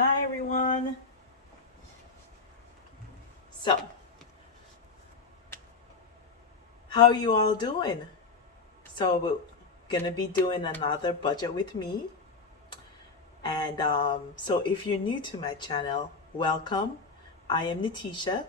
Hi everyone. So, how are you all doing? So we're gonna be doing another budget with me. And so if you're new to my channel, welcome. I am Natisha,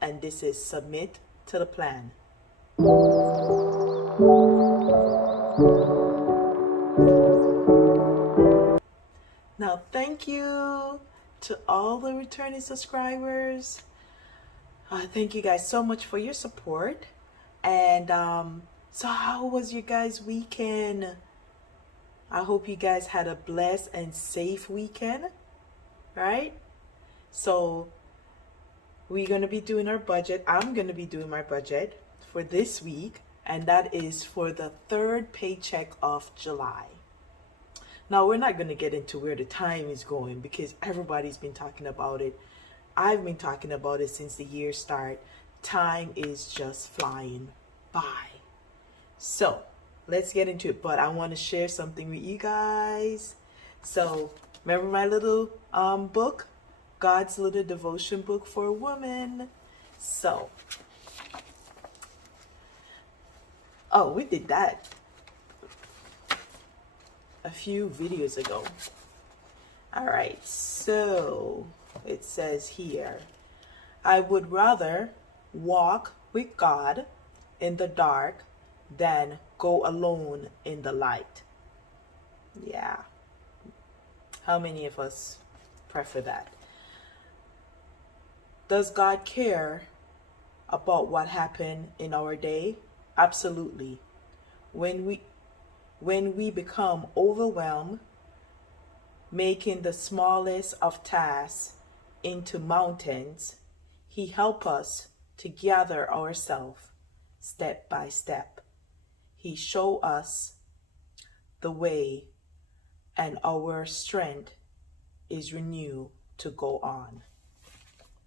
and this is Submit to the Plan. Now, thank you to all the returning subscribers. Thank you guys so much for your support. And so how was your guys' weekend? I hope you guys had a blessed and safe weekend, right? So we're going to be doing our budget. I'm going to be doing my budget for this week, and that is for the third paycheck of July. Now, we're not going to get into where the time is going because everybody's been talking about it. I've been talking about it since the year start. Time is just flying by. So let's get into it. But I want to share something with you guys. So remember my little book, God's Little Devotion Book for a Woman. So, we did that a few videos ago. All right, so it says here, I would rather walk with God in the dark than go alone in the light. Yeah. How many of us prefer that? Does God care about what happened in our day? Absolutely. When we become overwhelmed, making the smallest of tasks into mountains, He helps us to gather ourselves step by step. He shows us the way, and our strength is renewed to go on.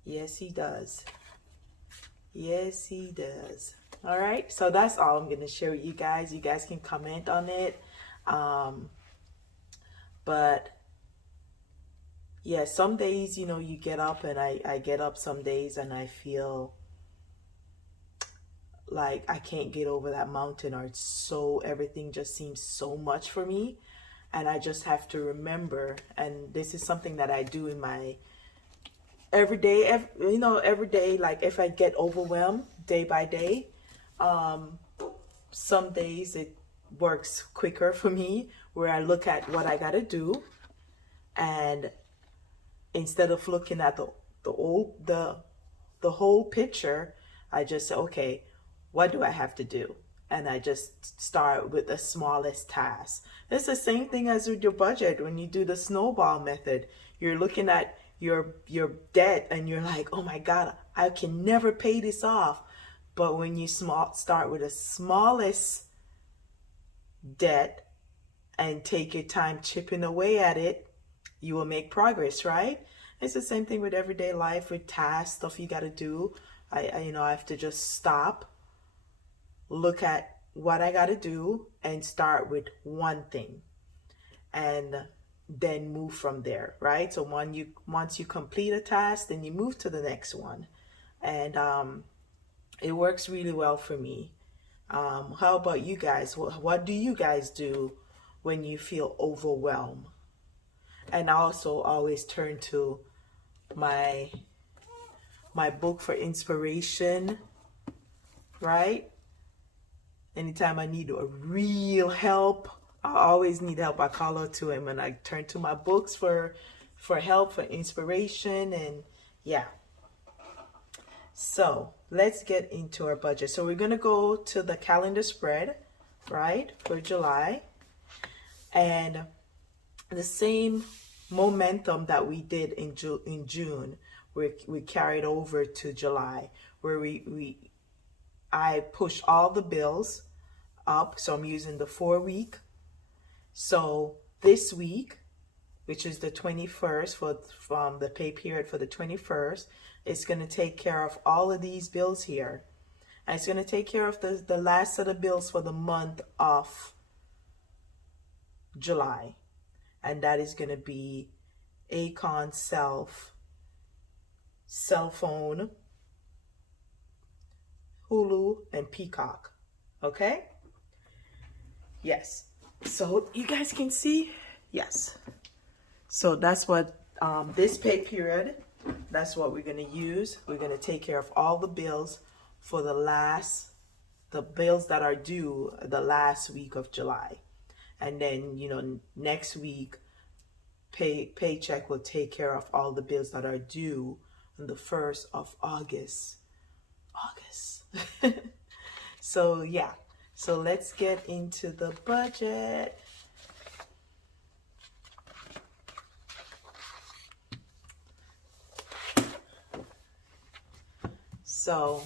Yes, He does. Yes, He does. All right, so that's all I'm going to share with you guys. You guys can comment on it. But yeah, some days, you get up, and I get up some days and I feel like I can't get over that mountain, or everything just seems so much for me. And I just have to remember, and this is something that I do in my every day, like if I get overwhelmed day by day, some days it works quicker for me where I look at what I got to do, and instead of looking at the whole picture, I just say, okay, what do I have to do? And I just start with the smallest task. It's the same thing as with your budget. When you do the snowball method, you're looking at your debt and you're like, oh my God, I can never pay this off. But when you start with the smallest debt and take your time chipping away at it, you will make progress, right? It's the same thing with everyday life, with tasks, stuff you got to do. I have to just stop, look at what I got to do, and start with one thing, and then move from there, right? So once you complete a task, then you move to the next one, and it works really well for me. How about you guys? What do you guys do when you feel overwhelmed? And I also always turn to my book for inspiration, right? Anytime I need a real help, I always need help. I call out to him, and I turn to my books for help, for inspiration, and yeah. So let's get into our budget. So we're gonna go to the calendar spread, right, for July, and the same momentum that we did in June, we carried over to July, where I push all the bills up. So I'm using the 4-week. So this week, which is the 21st, from the pay period for the 21st, it's going to take care of all of these bills here. And it's going to take care of the last set of bills for the month of July. And that is going to be Acon cell phone, Hulu, and Peacock. Okay? Yes. So you guys can see? Yes. So that's what this pay period, that's what we're going to use. We're going to take care of all the bills for the bills that are due the last week of July. And then, next week, Paycheck will take care of all the bills that are due on the 1st of August. So, yeah. So let's get into the budget. So,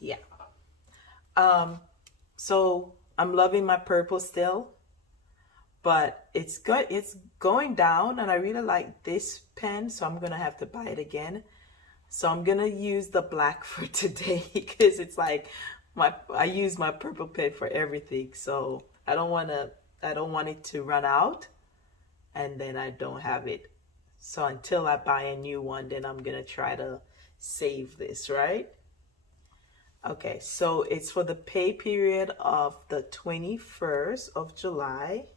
yeah. So I'm loving my purple still, but it's good. It's going down, and I really like this pen, so I'm gonna have to buy it again. So I'm gonna use the black for today because it's like I use my purple pen for everything. So I don't want it to run out and then I don't have it. So until I buy a new one, then I'm gonna try to save this, right? Okay, so it's for the pay period of the 21st of July.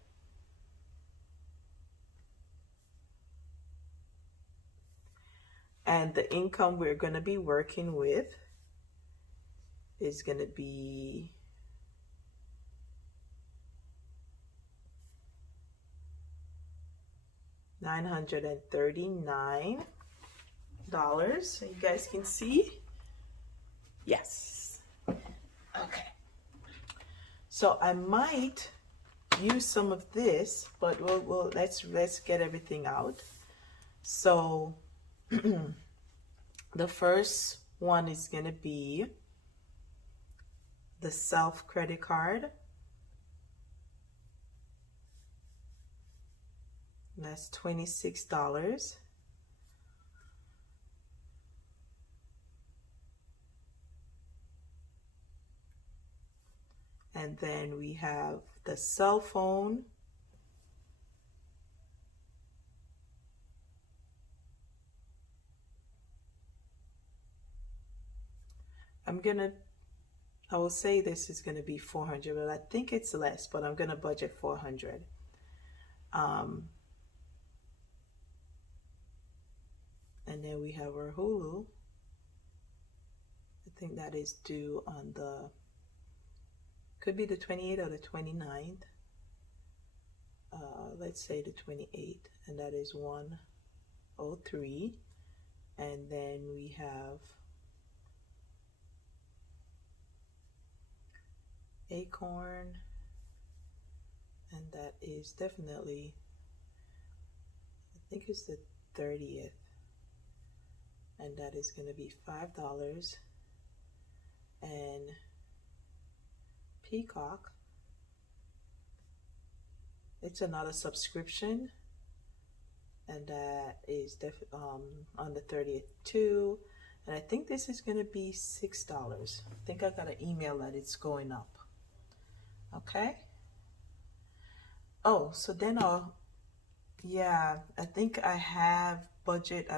And the income we're going to be working with is going to be $939. So you guys can see. Yes. Okay. So I might use some of this, but let's get everything out. So the first one is going to be the self credit card. That's $26. And then we have the cell phone. I will say this is gonna be 400, but I think it's less, but I'm gonna budget 400. And then we have our Hulu. I think that is due on could be the 28th or the 29th. Let's say the 28th, and that is 103. And then we have Acorn, and that is definitely, I think it's the 30th, and that is going to be $5. And Peacock, it's another subscription, and that is on the 30th too. And I think this is going to be $6. I think I got an email that it's going up. Okay. Oh, so then yeah, I think I budget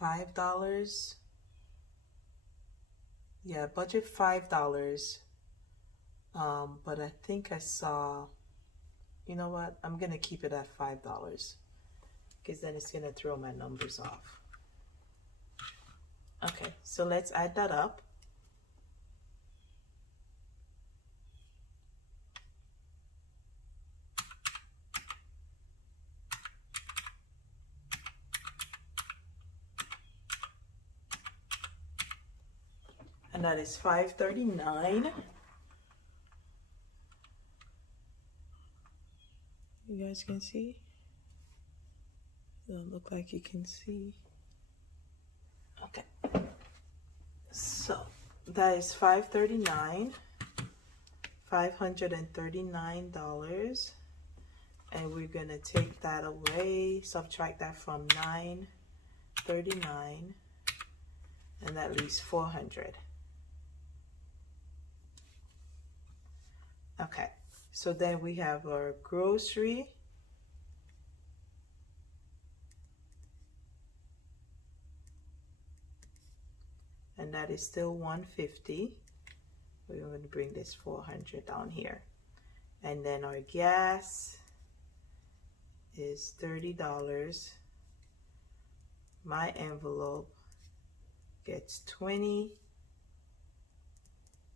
$5. Yeah, budget $5. But I think I saw, you know what? I'm gonna keep it at $5 because then it's gonna throw my numbers off. Okay, so let's add that up. And that is $539. You guys can see? It don't look like you can see. Okay. So that is $539. $539. And we're gonna take that away, subtract that from $939, and that leaves $400. Okay, So then we have our grocery. And that is still 150. We're going to bring this 400 down here. And then our gas is $30. My envelope gets 20.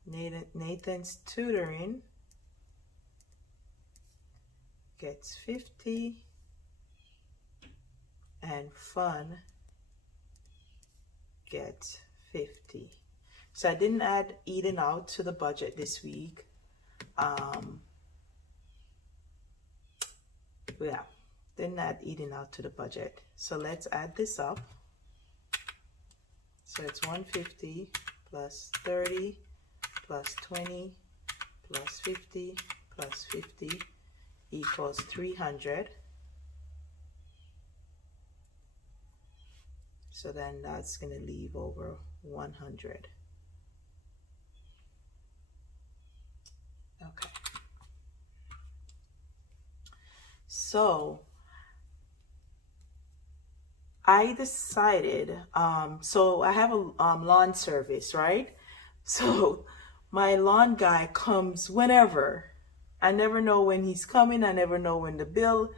Nathan's tutoring gets 50. And fun gets 50. So I didn't add eating out to the budget this week. Yeah, didn't add eating out to the budget. So let's add this up. So it's 150 plus 30 plus 20 plus 50 plus 50 equals 300. So then that's going to leave over 100. Okay. So I decided, so I have a lawn service, right? So my lawn guy comes whenever. I never know when he's coming. I never know when the bill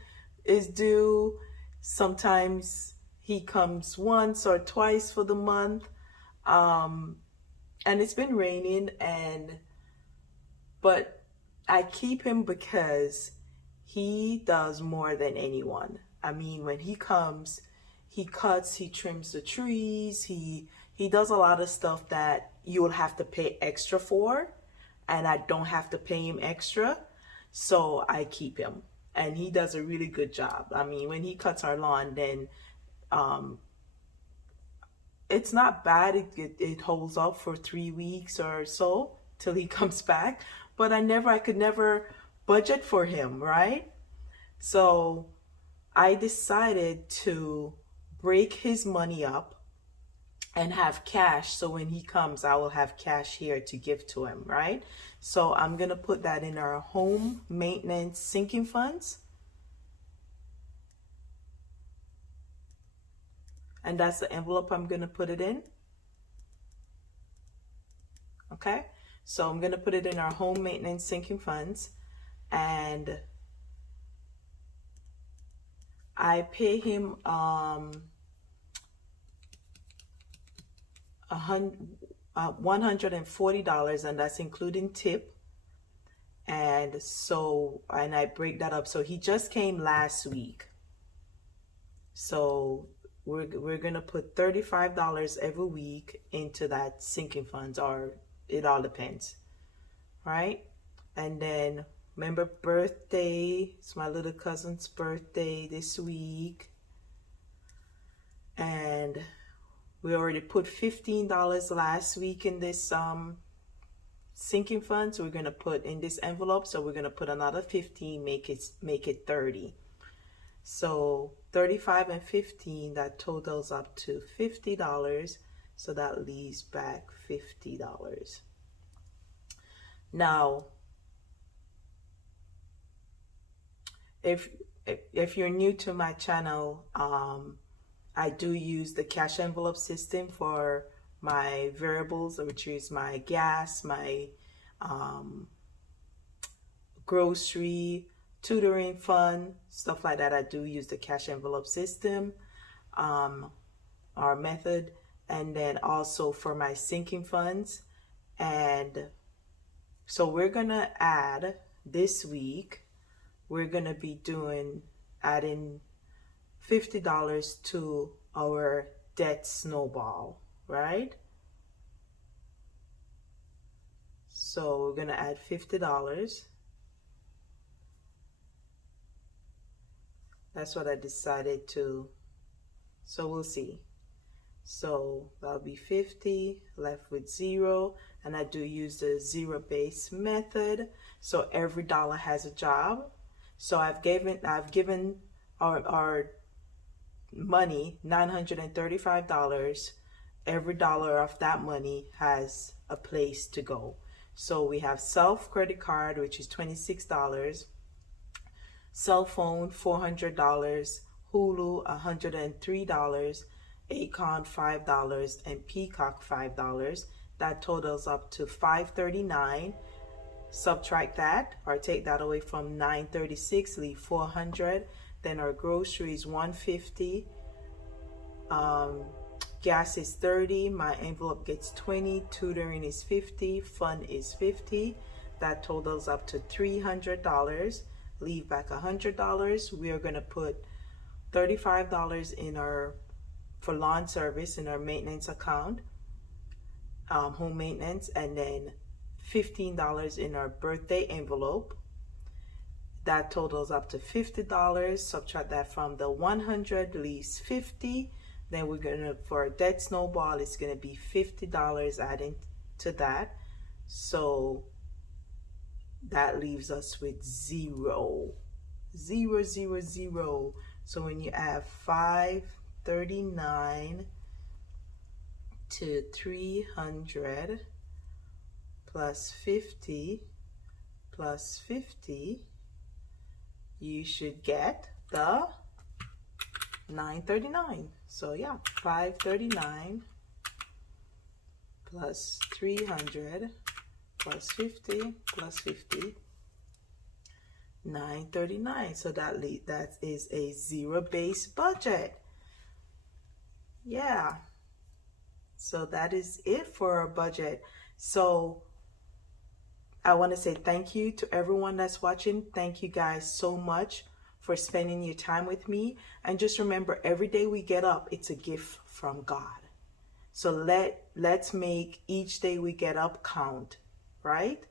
is due. Sometimes he comes once or twice for the month. And it's been raining, but I keep him because he does more than anyone. I mean, when he comes, he cuts, he trims the trees, he does a lot of stuff that you will have to pay extra for, and I don't have to pay him extra, so I keep him. And he does a really good job. I mean, when he cuts our lawn, then it's not bad. It holds up for 3 weeks or so till he comes back, but I could never budget for him, right? So I decided to break his money up and have cash, so when he comes I will have cash here to give to him, right? So I'm gonna put that in our home maintenance sinking funds, and that's the envelope I'm gonna put it in. Okay, so I'm gonna put it in our home maintenance sinking funds, and I pay him $140, and that's including tip. And I break that up. So he just came last week. So we're gonna put $35 every week into that sinking funds, or it all depends, right? And then remember, birthday, it's my little cousin's birthday this week, and we already put $15 last week in this sinking fund, so we're gonna put in this envelope, so we're gonna put another 15, make it 30. So 35 and 15, that totals up to $50, so that leaves back $50. Now, if you're new to my channel, I do use the cash envelope system for my variables, which is my gas, my grocery, tutoring fund, stuff like that. I do use the cash envelope system, our method, and then also for my sinking funds. And so we're gonna add this week, we're gonna be adding $50 to our debt snowball, right? So we're gonna add $50. That's what I decided to, so we'll see. So that'll be 50, left with 0, and I do use the zero-based method. So every dollar has a job. So I've given our money $935. Every dollar of that money has a place to go. So we have self credit card, which is $26, cell phone $400, Hulu $103, Acon $5, and Peacock $5. That totals up to $539. Subtract that or take that away from $936, leave $400. Then our groceries $150. Gas is $30. My envelope gets $20. Tutoring is $50. Fun is $50. That totals up to $300. Leave back $100. We are going to put $35 in our for lawn service in our maintenance account, home maintenance, and then $15 in our birthday envelope. That totals up to $50. Subtract that from the 100, leaves 50. Then we're gonna, for a debt snowball, it's gonna be $50 adding to that. So that leaves us with zero. Zero, zero, zero. So when you add 539 to 300 plus 50 plus 50, you should get the 939. So yeah, 539 plus 300 plus 50 plus 50, 939. So that is a zero-based budget. Yeah. So that is it for our budget. So I want to say thank you to everyone that's watching. Thank you guys so much for spending your time with me. And just remember, every day we get up, it's a gift from God. So let's make each day we get up count, right?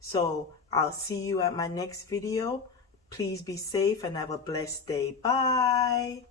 So I'll see you at my next video. Please be safe and have a blessed day. Bye.